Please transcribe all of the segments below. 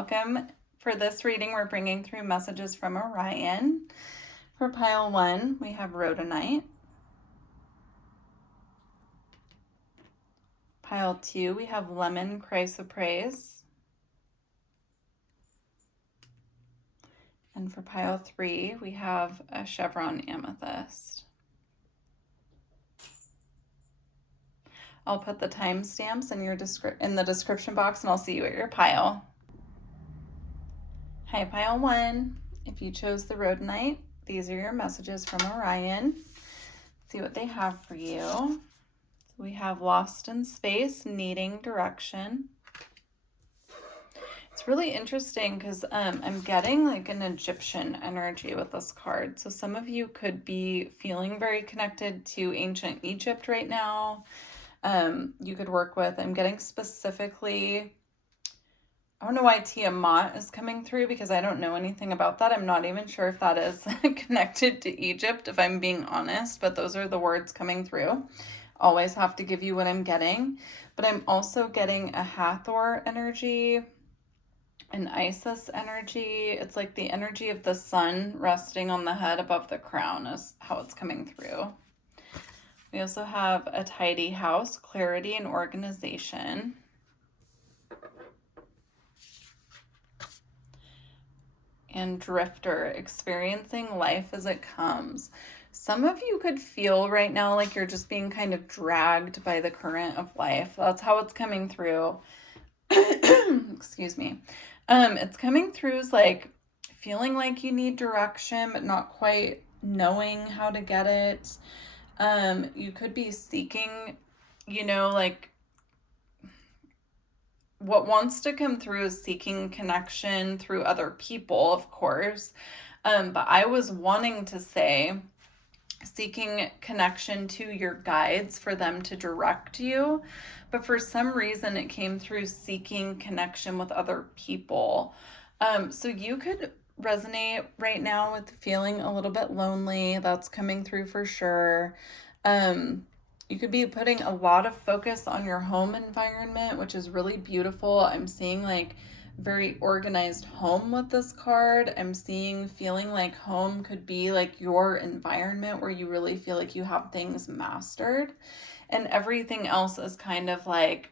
welcome. For this reading, we're bringing through messages from Orion. For pile 1, we have rhodonite. Pile 2, we have lemon chrysoprase. And for pile 3, we have a chevron amethyst. I'll put the timestamps in the description box, and I'll see you at your pile. Hi, pile 1. If you chose the rhodonite, these are your messages from Orion. Let's see what they have for you. We have lost in space, needing direction. It's really interesting because I'm getting like an Egyptian energy with this card. So some of you could be feeling very connected to ancient Egypt right now. You could work with, I'm getting specifically, I don't know why Tiamat is coming through because I don't know anything about that. I'm not even sure if that is connected to Egypt, if I'm being honest, but those are the words coming through. Always have to give you what I'm getting. But I'm also getting a Hathor energy, an Isis energy. It's like the energy of the sun resting on the head above the crown is how it's coming through. We also have a tidy house, clarity and organization. And drifter, experiencing life as it comes. Some of you could feel right now like you're just being kind of dragged by the current of life. That's how it's coming through. Excuse me. It's coming through as like feeling like you need direction, but not quite knowing how to get it. You could be seeking, like what wants to come through is seeking connection through other people, of course. But I was wanting to say seeking connection to your guides for them to direct you. But for some reason, it came through seeking connection with other people. So you could resonate right now with feeling a little bit lonely. That's coming through for sure. You could be putting a lot of focus on your home environment, which is really beautiful. I'm seeing like very organized home with this card. I'm feeling like home could be like your environment where you really feel like you have things mastered, and everything else is kind of like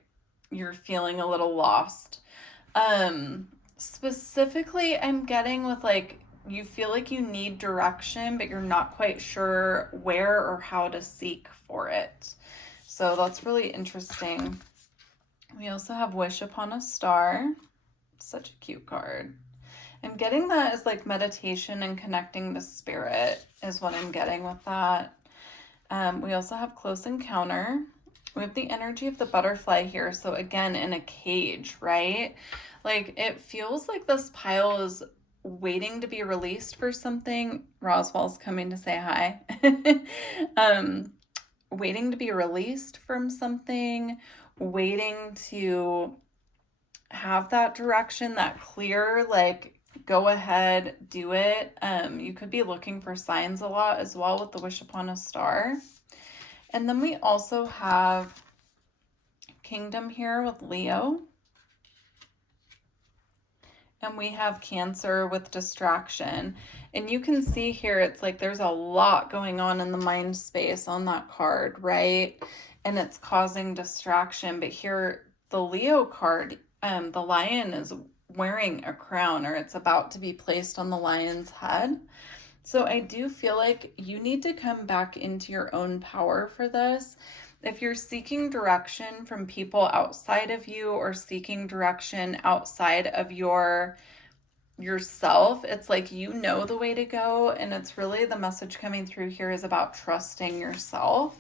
you're feeling a little lost. Specifically, I'm getting with like you feel like you need direction, but you're not quite sure where or how to seek for it. So that's really interesting. We also have Wish Upon a Star. Such a cute card. I'm getting that as like meditation and connecting the spirit is what I'm getting with that. We also have Close Encounter. We have the energy of the butterfly here. So again, in a cage, right? Like it feels like this pile is waiting to be released for something. Roswell's coming to say hi. Waiting to be released from something, waiting to have that direction, that clear, like, go ahead, do it. You could be looking for signs a lot as well with the Wish Upon a Star. And then we also have Kingdom here with Leo. And we have Cancer with distraction. And you can see here, it's like there's a lot going on in the mind space on that card, right? And it's causing distraction. But here, the Leo card, the lion is wearing a crown, or it's about to be placed on the lion's head. So I do feel like you need to come back into your own power for this. If you're seeking direction from people outside of you or seeking direction outside of yourself, it's like you know the way to go, and it's really the message coming through here is about trusting yourself.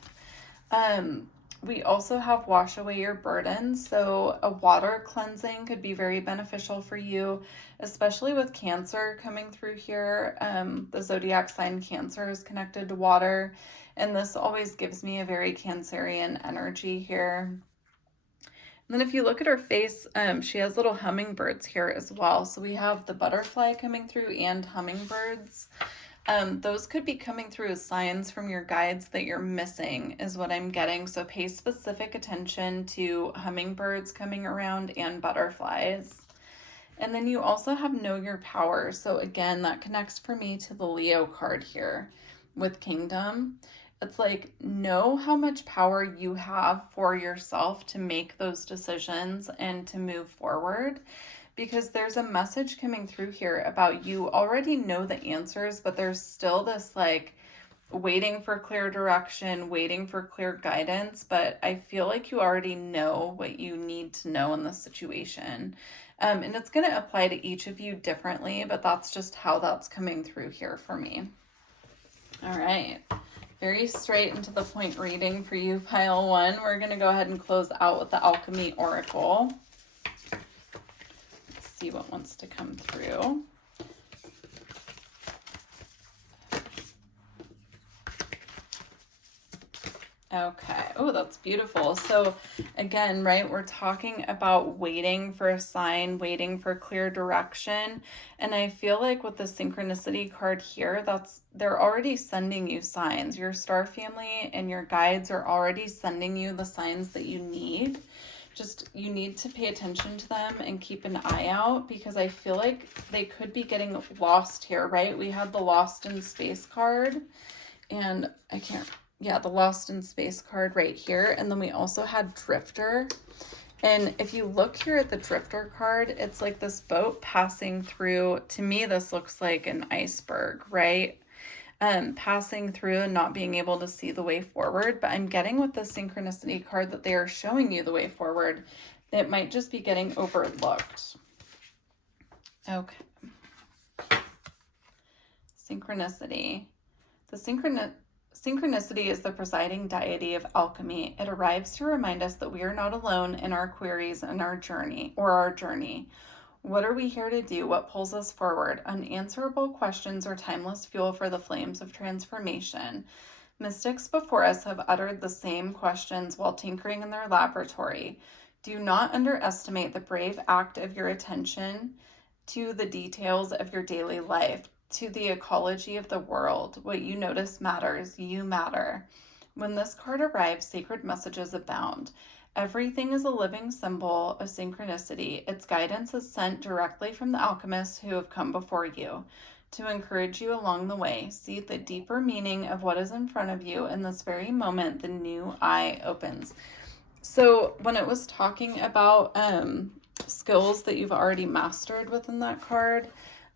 We also have Wash Away Your Burdens. So a water cleansing could be very beneficial for you, especially with Cancer coming through here. The zodiac sign Cancer is connected to water, and this always gives me a very Cancerian energy here. And then if you look at her face, she has little hummingbirds here as well. So we have the butterfly coming through and hummingbirds. Those could be coming through as signs from your guides that you're missing is what I'm getting. So pay specific attention to hummingbirds coming around and butterflies. And then you also have know your power. So again, that connects for me to the Leo card here with Kingdom. It's like, know how much power you have for yourself to make those decisions and to move forward. Because there's a message coming through here about you already know the answers, but there's still this like waiting for clear direction, waiting for clear guidance, but I feel like you already know what you need to know in this situation. And it's going to apply to each of you differently, but that's just how that's coming through here for me. All right. Very straight and to the point reading for you, pile one. We're going to go ahead and close out with the Alchemy Oracle. Let's see what wants to come through. Okay. Oh, that's beautiful. So again, right, we're talking about waiting for a sign, waiting for clear direction. And I feel like with the synchronicity card here, they're already sending you signs. Your star family and your guides are already sending you the signs that you need. Just, you need to pay attention to them and keep an eye out, because I feel like they could be getting lost here, right? We had the Lost in Space card, and the Lost in Space card right here. And then we also had Drifter. And if you look here at the Drifter card, it's like this boat passing through. To me, this looks like an iceberg, right? Passing through and not being able to see the way forward. But I'm getting with the Synchronicity card that they are showing you the way forward. It might just be getting overlooked. Okay. Synchronicity. Synchronicity is the presiding deity of alchemy. It arrives to remind us that we are not alone in our queries and our journey. What are we here to do? What pulls us forward? Unanswerable questions are timeless fuel for the flames of transformation. Mystics before us have uttered the same questions while tinkering in their laboratory. Do not underestimate the brave act of your attention to the details of your daily life, to the ecology of the world. What you notice matters. You matter. When this card arrives, sacred messages abound. Everything is a living symbol of synchronicity. Its guidance is sent directly from the alchemists who have come before you to encourage you along the way. See the deeper meaning of what is in front of you. In this very moment, the new eye opens. So when it was talking about skills that you've already mastered within that card,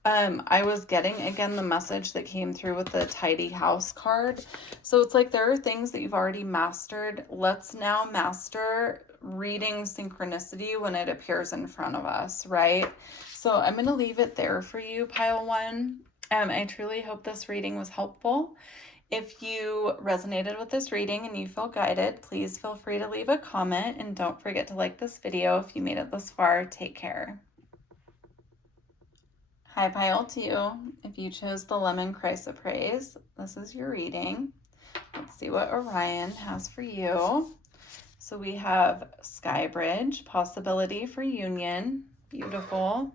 I was getting, again, the message that came through with the Tidy House card. So it's like there are things that you've already mastered. Let's now master reading synchronicity when it appears in front of us, right? So I'm going to leave it there for you, pile one. I truly hope this reading was helpful. If you resonated with this reading and you feel guided, please feel free to leave a comment, and don't forget to like this video if you made it this far. Take care. Hi, pile two. If you chose the Lemon Chrysoprase, this is your reading. Let's see what Orion has for you. So we have Skybridge, possibility for union. Beautiful.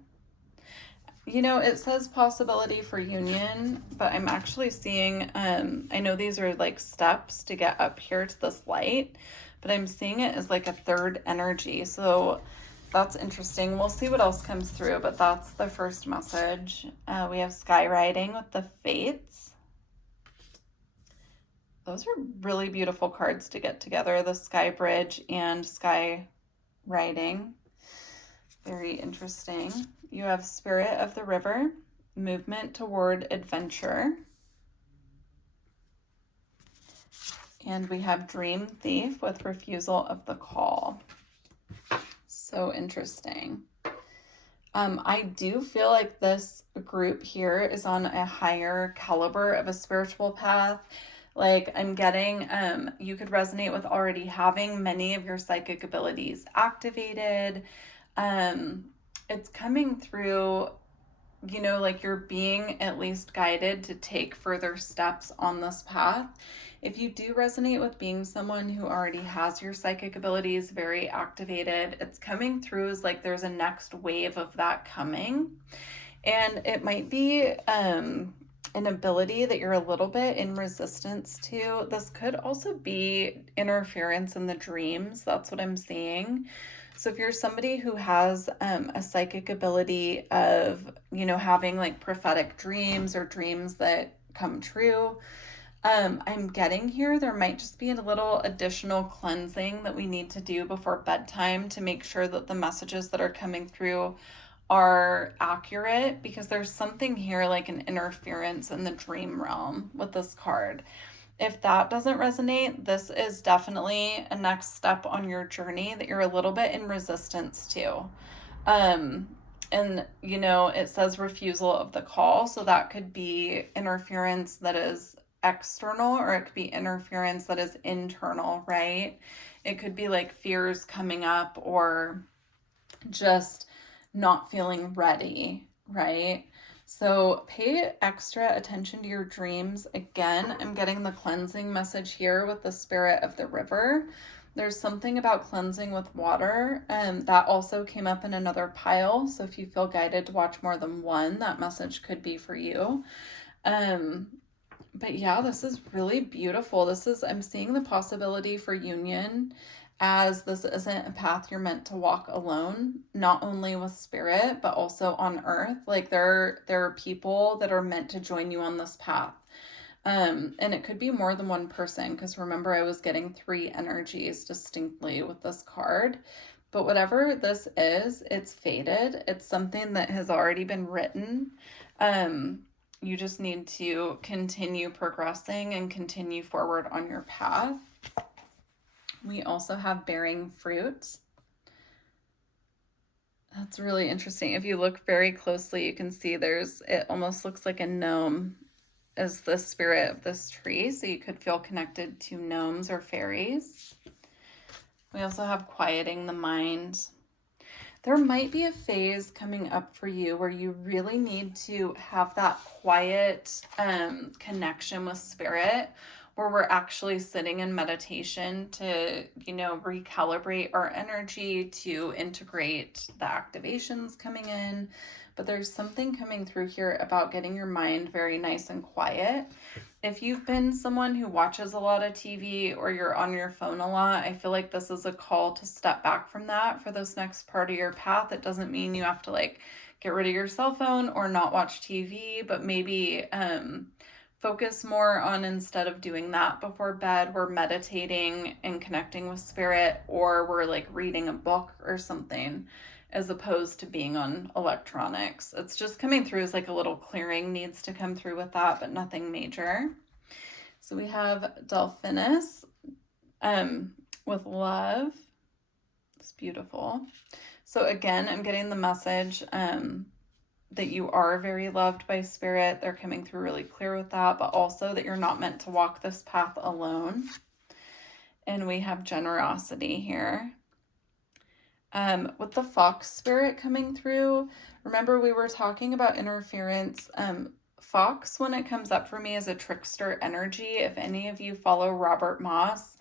You know, it says possibility for union, but I'm actually seeing, I know these are like steps to get up here to this light, but I'm seeing it as like a third energy. So that's interesting. We'll see what else comes through, but that's the first message. We have Skyriding with the Fates. Those are really beautiful cards to get together, the Sky Bridge and Sky Riding. Very interesting. You have Spirit of the River, movement toward adventure. And we have Dream Thief with refusal of the call. So interesting. I do feel like this group here is on a higher caliber of a spiritual path. Like I'm getting, you could resonate with already having many of your psychic abilities activated. It's coming through, you know, like you're being at least guided to take further steps on this path. If you do resonate with being someone who already has your psychic abilities very activated, it's coming through as like there's a next wave of that coming. And it might be an ability that you're a little bit in resistance to. This could also be interference in the dreams. That's what I'm seeing. So if you're somebody who has a psychic ability of, having like prophetic dreams or dreams that come true, I'm getting here there might just be a little additional cleansing that we need to do before bedtime to make sure that the messages that are coming through are accurate, because there's something here like an interference in the dream realm with this card. If that doesn't resonate, this is definitely a next step on your journey that you're a little bit in resistance to. Um, and, it says refusal of the call. So that could be interference that is external, or it could be interference that is internal, right? It could be like fears coming up, or just not feeling ready, right? So pay extra attention to your dreams. Again, I'm getting the cleansing message here with the spirit of the river. There's something about cleansing with water, and that also came up in another pile. So if you feel guided to watch more than one, that message could be for you. But yeah, this is really beautiful. I'm seeing the possibility for union, as this isn't a path you're meant to walk alone, not only with spirit, but also on earth. Like there are people that are meant to join you on this path. And it could be more than one person, because remember, I was getting 3 energies distinctly with this card. But whatever this is, it's fated. It's something that has already been written. You just need to continue progressing and continue forward on your path. We also have bearing fruit. That's really interesting. If you look very closely, you can see it almost looks like a gnome as the spirit of this tree. So you could feel connected to gnomes or fairies. We also have quieting the mind. There might be a phase coming up for you where you really need to have that quiet connection with spirit, where we're actually sitting in meditation to, recalibrate our energy, to integrate the activations coming in. But there's something coming through here about getting your mind very nice and quiet. If you've been someone who watches a lot of TV, or you're on your phone a lot, I feel like this is a call to step back from that for this next part of your path. It doesn't mean you have to like get rid of your cell phone or not watch TV, but maybe focus more on, instead of doing that before bed, we're meditating and connecting with spirit, or we're like reading a book or something, as opposed to being on electronics. It's just coming through as like a little clearing needs to come through with that, but nothing major. So we have Delphinus with love. It's beautiful. So again, I'm getting the message that you are very loved by spirit. They're coming through really clear with that, but also that you're not meant to walk this path alone. And we have generosity here. With the fox spirit coming through, remember we were talking about interference. Fox, when it comes up for me, is a trickster energy. If any of you follow Robert Moss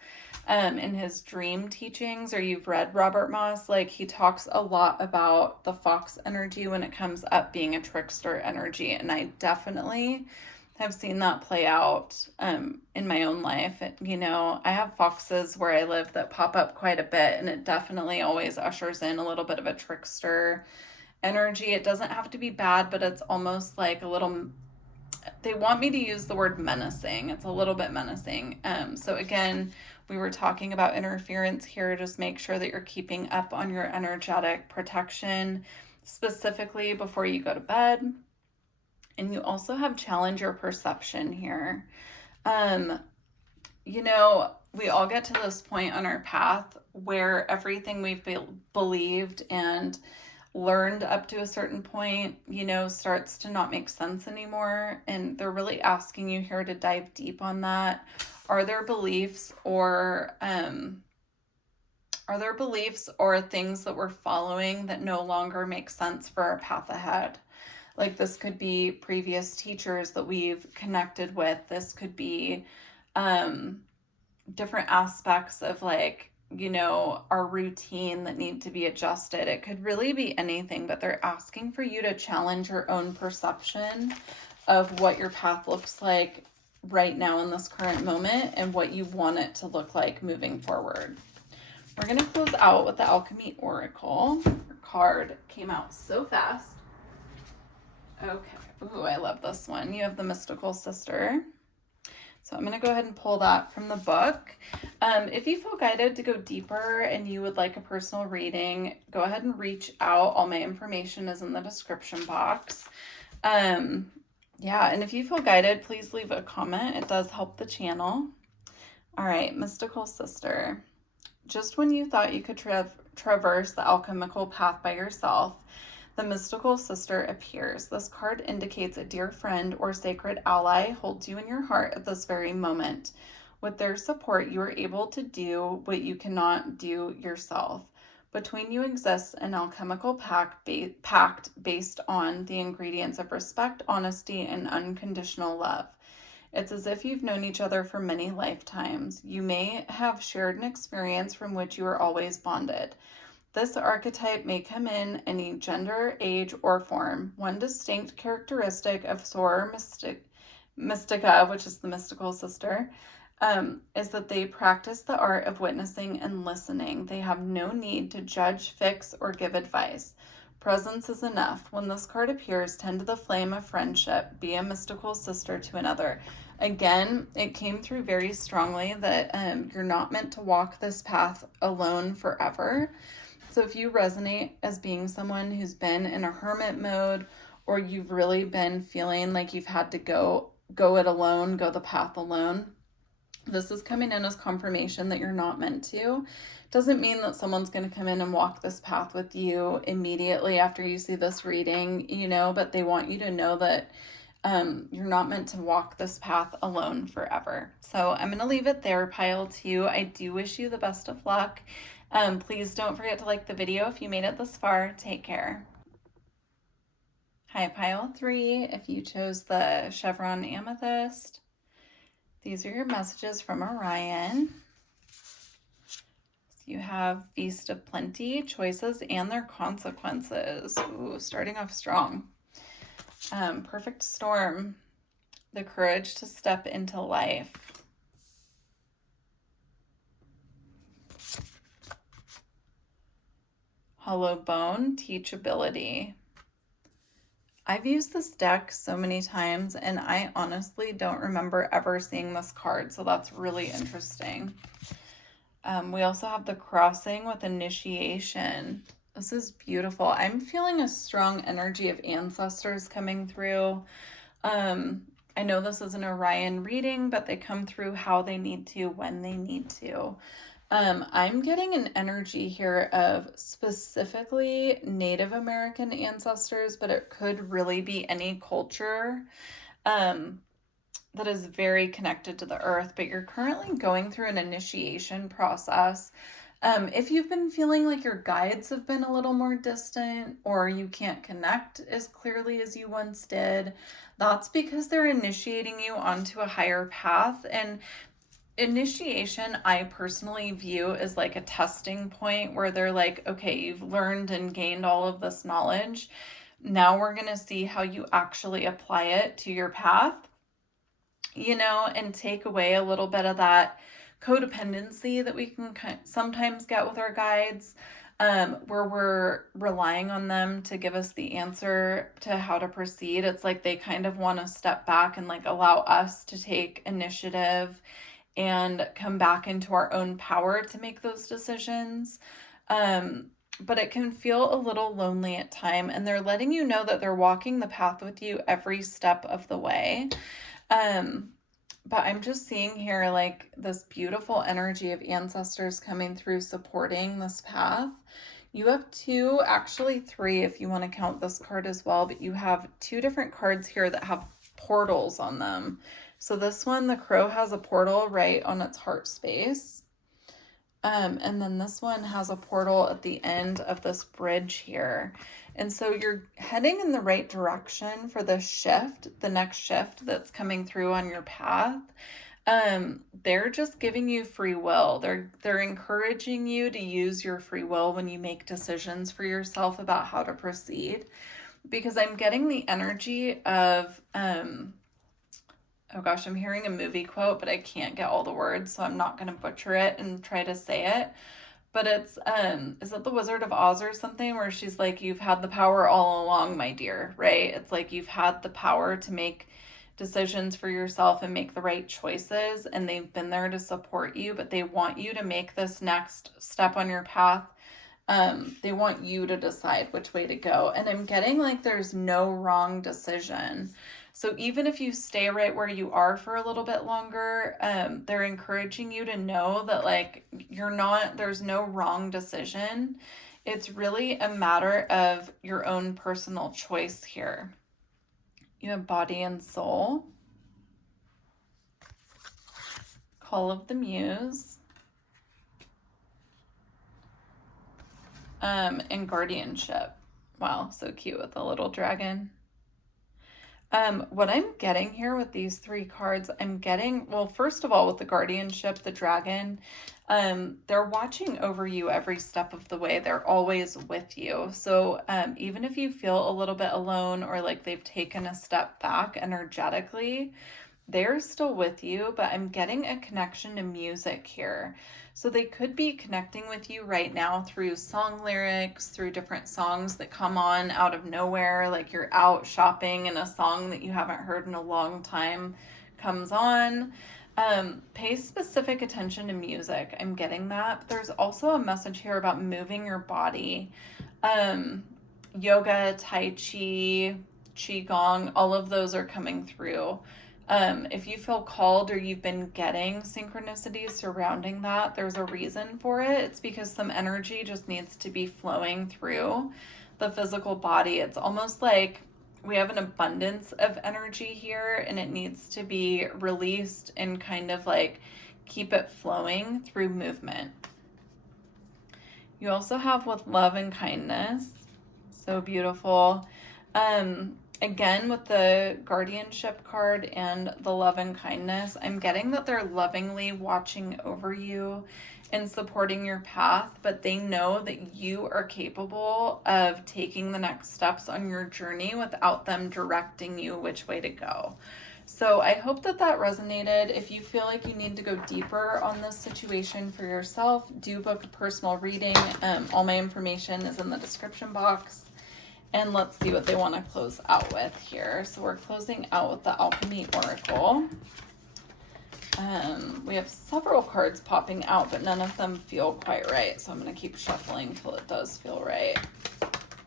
in his dream teachings, or you've read Robert Moss, like he talks a lot about the fox energy when it comes up being a trickster energy. And I definitely have seen that play out in my own life. I have foxes where I live that pop up quite a bit, and it definitely always ushers in a little bit of a trickster energy. It doesn't have to be bad, but it's almost like a little, they want me to use the word menacing. It's a little bit menacing. So again, we were talking about interference here. Just make sure that you're keeping up on your energetic protection, specifically before you go to bed. And you also have challenge your perception here. We all get to this point on our path where everything we've believed and learned up to a certain point, starts to not make sense anymore. And they're really asking you here to dive deep on that. Are there beliefs or things that we're following that no longer make sense for our path ahead? Like this could be previous teachers that we've connected with. This could be different aspects of our routine that need to be adjusted. It could really be anything, but they're asking for you to challenge your own perception of what your path looks like right now in this current moment, and what you want it to look like moving forward. We're going to close out with the Alchemy Oracle. Your card came out so fast. Okay. Ooh, I love this one. You have the Mystical Sister. So I'm going to go ahead and pull that from the book. If you feel guided to go deeper and you would like a personal reading, go ahead and reach out. All my information is in the description box. Yeah, and if you feel guided, please leave a comment. It does help the channel. All right, Mystical Sister. Just when you thought you could traverse the alchemical path by yourself, the Mystical Sister appears. This card indicates a dear friend or sacred ally holds you in your heart at this very moment. With their support, you are able to do what you cannot do yourself. Between you exists an alchemical pact based on the ingredients of respect, honesty, and unconditional love. It's as if you've known each other for many lifetimes. You may have shared an experience from which you are always bonded. This archetype may come in any gender, age, or form. One distinct characteristic of Soror Mystica, which is the Mystical Sister, is that they practice the art of witnessing and listening. They have no need to judge, fix, or give advice. Presence is enough. When this card appears, tend to the flame of friendship. Be a mystical sister to another. Again, it came through very strongly that you're not meant to walk this path alone forever. So if you resonate as being someone who's been in a hermit mode, or you've really been feeling like you've had to go it alone, go the path alone, this is coming in as confirmation that you're not meant to. Doesn't mean that someone's going to come in and walk this path with you immediately after you see this reading, but they want you to know that you're not meant to walk this path alone forever. So I'm going to leave it there, Pile 2. I do wish you the best of luck. Please don't forget to like the video if you made it this far. Take care. Hi, Pile 3. If you chose the Chevron Amethyst, these are your messages from Orion. You have Feast of Plenty, choices, and their consequences. Ooh, starting off strong. Perfect Storm, the courage to step into life. Hollow Bone, teachability. I've used this deck so many times, and I honestly don't remember ever seeing this card, so that's really interesting. We also have the Crossing with initiation. This is beautiful. I'm feeling a strong energy of ancestors coming through. I know this is an Orion reading, but they come through how they need to, when they need to. I'm getting an energy here of specifically Native American ancestors, but it could really be any culture that is very connected to the earth, but you're currently going through an initiation process. If you've been feeling like your guides have been a little more distant, or you can't connect as clearly as you once did, that's because they're initiating you onto a higher path. And initiation, I personally view as like a testing point where they're like, okay, you've learned and gained all of this knowledge. Now we're going to see how you actually apply it to your path, and take away a little bit of that codependency that we can sometimes get with our guides, where we're relying on them to give us the answer to how to proceed. It's like they kind of want to step back and like allow us to take initiative and come back into our own power to make those decisions. But it can feel a little lonely at time, and they're letting you know that they're walking the path with you every step of the way. But I'm just seeing here like this beautiful energy of ancestors coming through supporting this path. You have two, actually three if you want to count this card as well, but you have two different cards here that have portals on them. So this one, the crow, has a portal right on its heart space. And then this one has a portal at the end of this bridge here. And so you're heading in the right direction for the shift, the next shift that's coming through on your path. They're just giving you free will. They're encouraging you to use your free will when you make decisions for yourself about how to proceed. Because I'm getting the energy of, oh gosh, I'm hearing a movie quote, but I can't get all the words, so I'm not going to butcher it and try to say it. But it's is it the Wizard of Oz or something where she's like, you've had the power all along, my dear, right? It's like you've had the power to make decisions for yourself and make the right choices, and they've been there to support you, but they want you to make this next step on your path. They want you to decide which way to go. And I'm getting like there's no wrong decision. So even if you stay right where you are for a little bit longer, they're encouraging you to know that like there's no wrong decision. It's really a matter of your own personal choice here. You have body and soul, call of the muse, and guardianship. Wow, so cute with the little dragon. What I'm getting here with these three cards, I'm getting, well, first of all, with the guardianship, the dragon, they're watching over you every step of the way. They're always with you. So even if you feel a little bit alone or like they've taken a step back energetically, they're still with you, but I'm getting a connection to music here. So they could be connecting with you right now through song lyrics, through different songs that come on out of nowhere, like you're out shopping and a song that you haven't heard in a long time comes on. Pay specific attention to music. I'm getting that. But there's also a message here about moving your body. Yoga, Tai Chi, Qigong, all of those are coming through. If you feel called or you've been getting synchronicities surrounding that, there's a reason for it. It's because some energy just needs to be flowing through the physical body. It's almost like we have an abundance of energy here and it needs to be released and kind of like keep it flowing through movement. You also have with love and kindness. So beautiful. Again, with the guardianship card and the love and kindness, I'm getting that they're lovingly watching over you and supporting your path, but they know that you are capable of taking the next steps on your journey without them directing you which way to go. So I hope that that resonated. If you feel like you need to go deeper on this situation for yourself, do book a personal reading. All my information is in the description box. And let's see what they want to close out with here. So we're closing out with the Alchemy Oracle. We have several cards popping out, but none of them feel quite right. So I'm going to keep shuffling till it does feel right.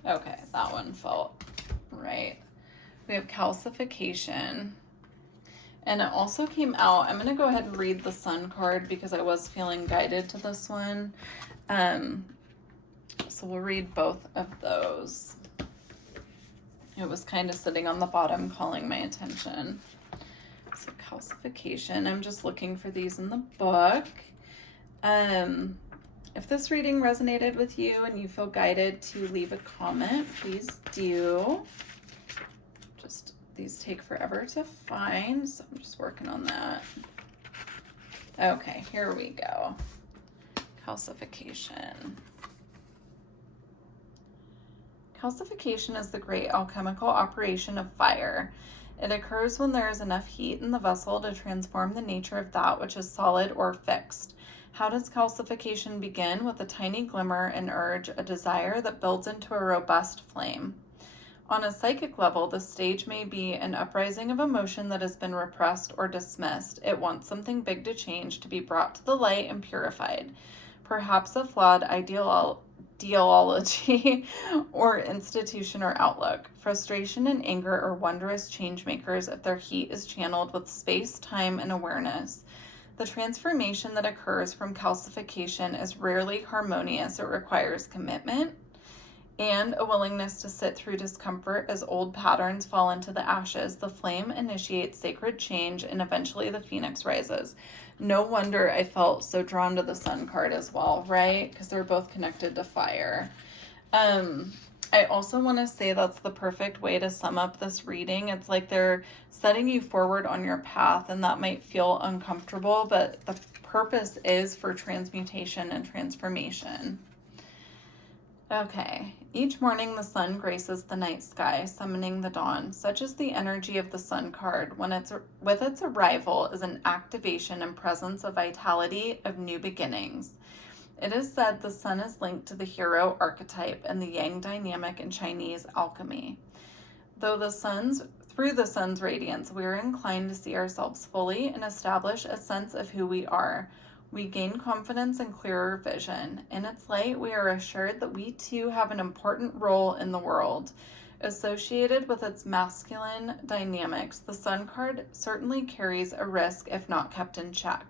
Okay, that one felt right. We have calcification. And it also came out, I'm going to go ahead and read the Sun card because I was feeling guided to this one. So we'll read both of those. It was kind of sitting on the bottom calling my attention. So calcification, I'm just looking for these in the book. If this reading resonated with you and you feel guided to leave a comment, please do. Just these take forever to find, so I'm just working on that. Okay, here we go. Calcification. Calcification is the great alchemical operation of fire. It occurs when there is enough heat in the vessel to transform the nature of that which is solid or fixed. How does calcification begin? With a tiny glimmer, an urge, a desire that builds into a robust flame. On a psychic level, the stage may be an uprising of emotion that has been repressed or dismissed. It wants something big to change, to be brought to the light and purified. Perhaps a flawed ideology or institution or outlook. Frustration and anger are wondrous change makers if their heat is channeled with space, time, and awareness. The transformation that occurs from calcification is rarely harmonious. It requires commitment and a willingness to sit through discomfort as old patterns fall into the ashes. The flame initiates sacred change and eventually the phoenix rises. No wonder I felt so drawn to the Sun card as well, right? Because they're both connected to fire. I also want to say that's the perfect way to sum up this reading. It's like they're setting you forward on your path, and that might feel uncomfortable, but the purpose is for transmutation and transformation. Okay, each morning the sun graces the night sky, summoning the dawn. Such is the energy of the Sun card. With its arrival is an activation and presence of vitality of new beginnings. It is said the sun is linked to the hero archetype and the yang dynamic in Chinese alchemy. Through the sun's radiance, we are inclined to see ourselves fully and establish a sense of who we are. We gain confidence and clearer vision. In its light, we are assured that we too have an important role in the world. Associated with its masculine dynamics, the sun card certainly carries a risk if not kept in check.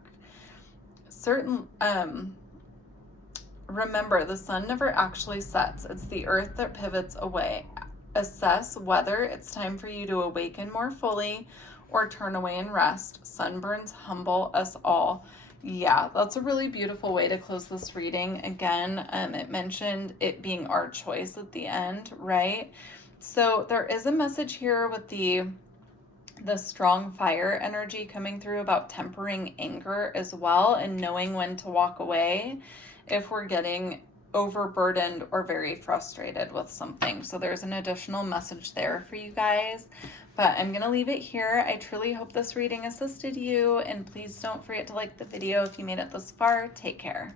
Remember, the sun never actually sets. It's the earth that pivots away. Assess whether it's time for you to awaken more fully or turn away and rest. Sunburns humble us all. Yeah, that's a really beautiful way to close this reading. Again, it mentioned it being our choice at the end, right? So there is a message here with the strong fire energy coming through about tempering anger as well and knowing when to walk away if we're getting overburdened or very frustrated with something. So there's an additional message there for you guys. But I'm going to leave it here. I truly hope this reading assisted you, and please don't forget to like the video if you made it this far. Take care.